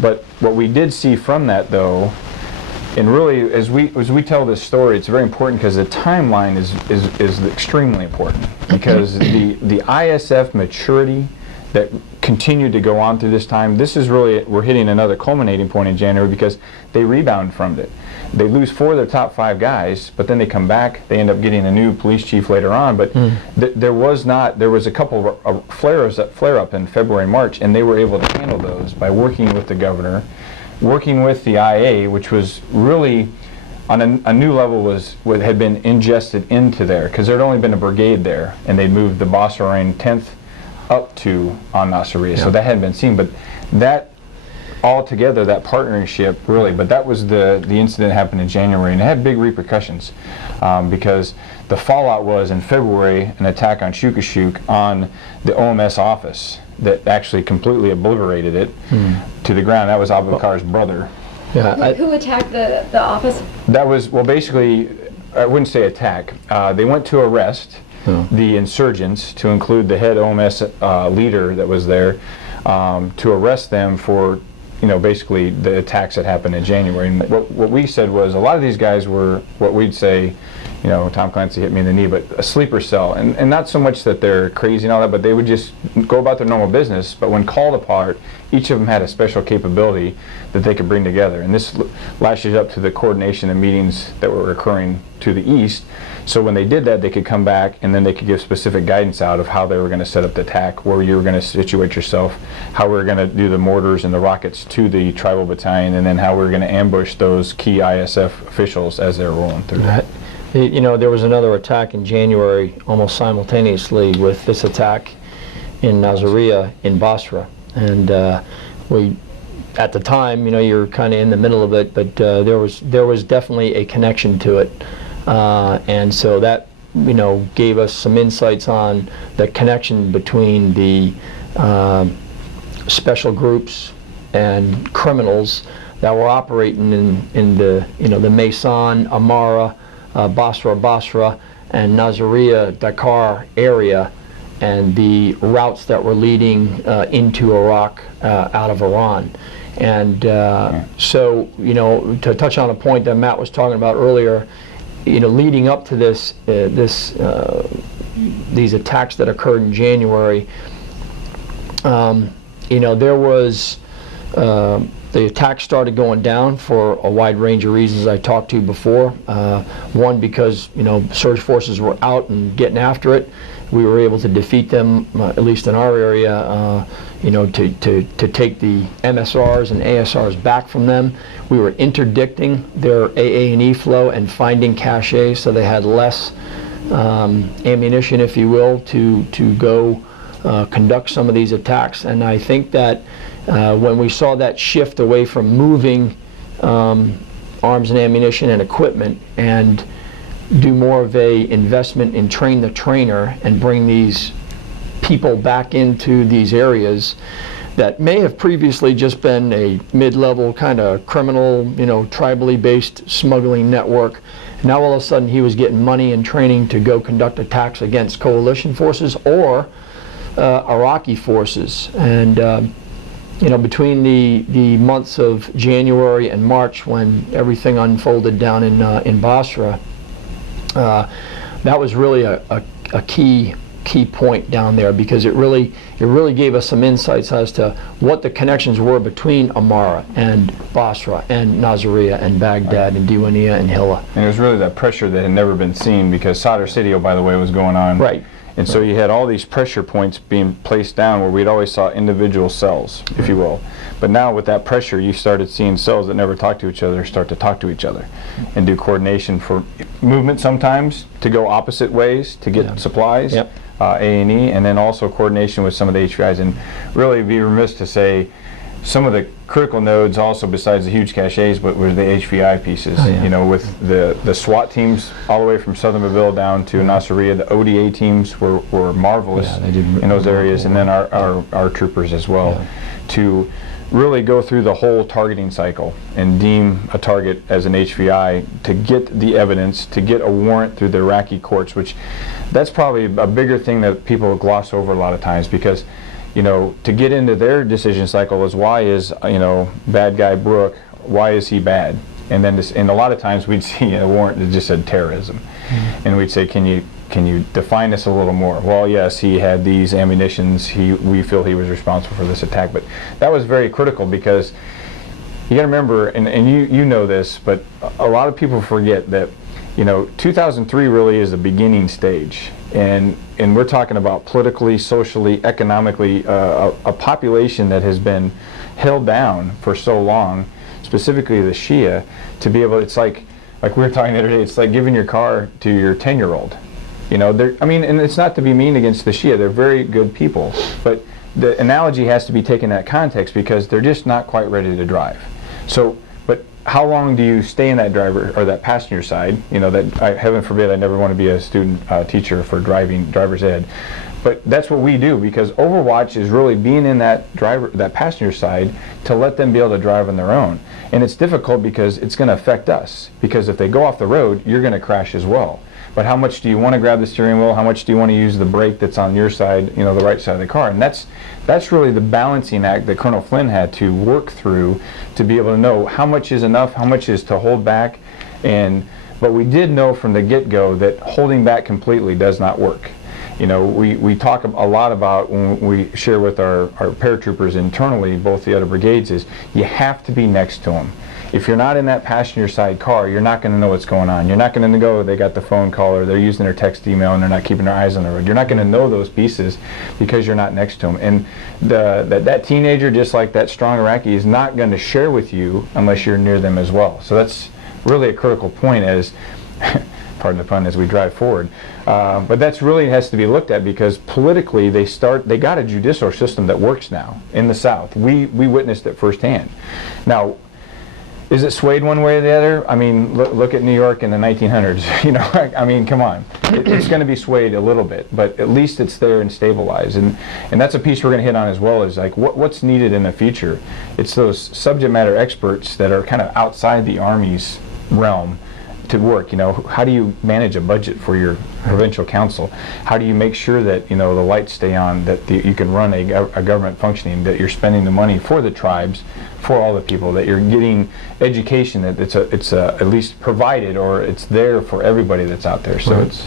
But what we did see from that, though, and really, as we tell this story, it's very important because the timeline is extremely important, because the ISF maturity that continued to go on through this time, this is really, we're hitting another culminating point in January because they rebound from it. They lose 4 of their top 5 guys, but then they come back, they end up getting a new police chief later on, but there was a couple of flare up in February and March, and they were able to handle those by working with the governor, working with the IA, which was really on a new level, was what had been ingested into there, because there had only been a brigade there, and they moved the Basra 10th up to on Nasiriyah, so that hadn't been seen. But that altogether, that partnership really, but that was the incident happened in January, and it had big repercussions because the fallout was in February an attack on Shukashuk on the OMS office that actually completely obliterated it to the ground. That was Abu Bakar's brother. Yeah, who attacked the office? That was, well, basically, I wouldn't say attack. They went to arrest the insurgents, to include the head OMS leader that was there, to arrest them for, basically the attacks that happened in January. And what we said was a lot of these guys were what we'd say, Tom Clancy hit me in the knee, but a sleeper cell. And not so much that they're crazy and all that, but they would just go about their normal business. But when called apart, each of them had a special capability that they could bring together. And this lashes up to the coordination of meetings that were occurring to the east. So when they did that, they could come back and then they could give specific guidance out of how they were going to set up the attack, where you were going to situate yourself, how we were going to do the mortars and the rockets to the tribal battalion, and then how we were going to ambush those key ISF officials as they were rolling through. Right. There was another attack in January almost simultaneously with this attack in Nasiriyah in Basra, and we, at the time, you're kind of in the middle of it, but there was definitely a connection to it. And so that, gave us some insights on the connection between the special groups and criminals that were operating in the, the Maysan, Amara, Basra, and Nasiriyah, Dakar area, and the routes that were leading into Iraq out of Iran. And so, to touch on a point that Matt was talking about earlier, leading up to this, these attacks that occurred in January, there was, the attacks started going down for a wide range of reasons I talked to before. One, because, surge forces were out and getting after it. We were able to defeat them, at least in our area, to take the MSRs and ASRs back from them. We were interdicting their AA&E flow and finding caches, so they had less ammunition, if you will, to go conduct some of these attacks. And I think that when we saw that shift away from moving arms and ammunition and equipment and do more of a investment in train the trainer and bring these people back into these areas that may have previously just been a mid-level kind of criminal, tribally based smuggling network. Now all of a sudden he was getting money and training to go conduct attacks against coalition forces or Iraqi forces. And between the months of January and March, when everything unfolded down in Basra, that was really a key point down there, because it really gave us some insights as to what the connections were between Amara and Basra and Nasiriyah and Baghdad and Diwaniyah and Hilla. And it was really that pressure that had never been seen, because Sadr City, by the way, was going on. Right. And so you had all these pressure points being placed down where we'd always saw individual cells, if you will. But now with that pressure, you started seeing cells that never talk to each other start to talk to each other and do coordination for movement sometimes, to go opposite ways to get supplies, A&E, and then also coordination with some of the HVIs. And really be remiss to say some of the critical nodes also, besides the huge caches, but were the HVI pieces. With the SWAT teams all the way from Southern Mobile down to Nasiriyah. The ODA teams were marvelous in those areas, and then our troopers as well, to really go through the whole targeting cycle and deem a target as an HVI, to get the evidence, to get a warrant through the Iraqi courts, which that's probably a bigger thing that people gloss over a lot of times, because to get into their decision cycle is, why is, bad guy Brooke, why is he bad? And then and a lot of times we'd see a warrant that just said terrorism. And we'd say, can you define this a little more? Well, yes, he had these ammunitions, we feel he was responsible for this attack. But that was very critical, because you got to remember, and you know this, but a lot of people forget that 2003 really is the beginning stage, and we're talking about politically, socially, economically, a population that has been held down for so long, specifically the Shia, to be able. It's like we were talking the other day. It's like giving your car to your 10-year-old. And it's not to be mean against the Shia. They're very good people, but the analogy has to be taken in that context, because they're just not quite ready to drive. So, but how long do you stay in that driver or that passenger side? Heaven forbid, I never want to be a student teacher for driver's ed, but that's what we do, because Overwatch is really being in that passenger side to let them be able to drive on their own. And it's difficult because it's going to affect us, because if they go off the road, you're going to crash as well. But how much do you want to grab the steering wheel? How much do you want to use the brake that's on your side, the right side of the car? And that's really the balancing act that Colonel Flynn had to work through, to be able to know how much is enough, how much is to hold back. But we did know from the get-go that holding back completely does not work. We talk a lot about, when we share with our paratroopers internally, both the other brigades, is you have to be next to them. If you're not in that passenger side car, you're not going to know what's going on. You're not going to go, they got the phone call, or they're using their text email and they're not keeping their eyes on the road. You're not going to know those pieces because you're not next to them. And that teenager, just like that strong Iraqi, is not going to share with you unless you're near them as well. So that's really a critical point, as pardon the pun, as we drive forward. But that's really has to be looked at, because politically they got a judicial system that works now in the South. We witnessed it firsthand. Now, is it swayed one way or the other? I mean, look at New York in the 1900s. I mean, come on. It's going to be swayed a little bit, but at least it's there and stabilized. And that's a piece we're going to hit on as well, is like what's needed in the future. It's those subject matter experts that are kind of outside the Army's realm to work. How do you manage a budget for your provincial council? How do you make sure that the lights stay on, that you can run a government functioning, that you're spending the money for the tribes, for all the people, that you're getting education, that it's at least provided, or it's there for everybody that's out there. So right. it's